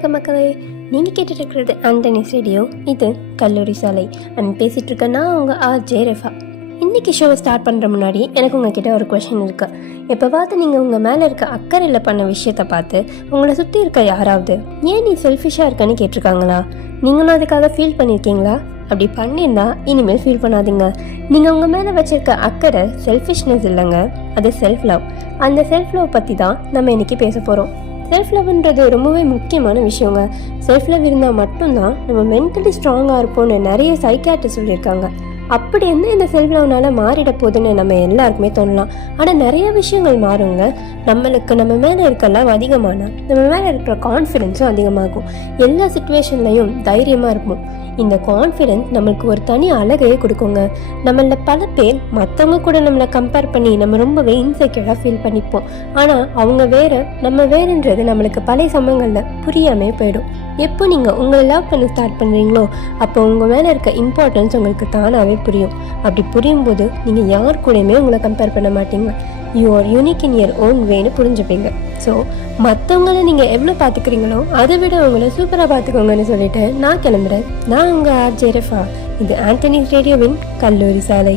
வணக்கம் மக்களே, நீங்கள் கேட்டுட்டு இருக்கிறது ஆண்டனிஸ் ரேடியோ. இது கல்லூரி சாலை. நம்ம பேசிகிட்டு இருக்கேன்னா உங்கள் ஆர்ஜே ரெஃபா. இன்றைக்கி ஷோவை ஸ்டார்ட் பண்ணுற முன்னாடி எனக்கு உங்ககிட்ட ஒரு கொஷின் இருக்குது. இப்போ பார்த்து நீங்கள் உங்கள் மேலே இருக்க அக்கறையில் பண்ண விஷயத்தை பார்த்து உங்களை சுற்றி இருக்க யாராவது ஏன் நீ செல்ஃபிஷாக இருக்கன்னு கேட்டிருக்காங்களா? நீங்களும் அதுக்காக ஃபீல் பண்ணியிருக்கீங்களா? அப்படி பண்ணியிருந்தா இனிமேல் ஃபீல் பண்ணாதீங்க. நீங்கள் உங்கள் மேலே வச்சுருக்க அக்கறை செல்ஃபிஷ்னஸ் இல்லைங்க, அது செல்ஃப் லவ். அந்த செல்ஃப் லவ் பற்றி தான் நம்ம இன்றைக்கி பேச போகிறோம். செல்ஃப் லவ்ன்றது ரொம்பவே முக்கியமான விஷயங்க. செல்ஃப் லவ் இருந்தால் மட்டும்தான் நம்ம மென்டலி ஸ்ட்ராங்காக இருப்போம்னு நிறைய சைக்காட்ரிஸ்ட் சொல்லியிருக்காங்க. அப்படி என்ன இந்த செல்ஃப் லவ்னால மாறிட போகுதுன்னு நம்ம எல்லாருக்குமே தோணலாம். ஆனால் நிறைய விஷயங்கள் மாறுங்க. நம்மளுக்கு நம்ம மேலே இருக்க லவ் அதிகமானால் நம்ம மேலே இருக்கிற கான்ஃபிடென்ஸும் அதிகமாகும். எல்லா சுச்சுவேஷன்லையும் தைரியமாக இருக்கும். இந்த கான்ஃபிடென்ஸ் நம்மளுக்கு ஒரு தனி அழகையே கொடுக்குங்க. நம்மள பல பேர் மற்றவங்க கூட நம்மளை கம்பேர் பண்ணி நம்ம ரொம்பவே இன்செக்யூராக ஃபீல் பண்ணிப்போம். ஆனால் அவங்க வேறு நம்ம வேறுன்றது நம்மளுக்கு பழைய சமயங்களில் புரியாமே போயிடும். எப்போ நீங்கள் உங்களை லவ் பண்ண ஸ்டார்ட் பண்ணுறீங்களோ அப்போ உங்கள் மேலே இருக்க இம்பார்ட்டன்ஸ் உங்களுக்கு தானாகவே புரியும். அப்படி புரியும் போது நீங்கள் யார் கூடயுமே உங்களை கம்பேர் பண்ண மாட்டீங்க. You are unique in your own வேன்னு புரிஞ்சுப்பீங்க. ஸோ மற்றவங்களை நீங்கள் எவ்வளோ பார்த்துக்கிறீங்களோ அதை விட உங்களை சூப்பராக பார்த்துக்கோங்கன்னு சொல்லிட்டு நான் கிளம்புறேன். நான் உங்கள் ஆர்ஜே ரெஃபா. இது ஆண்டனிஸ் ரேடியோவின் கல்லூரி சாலை.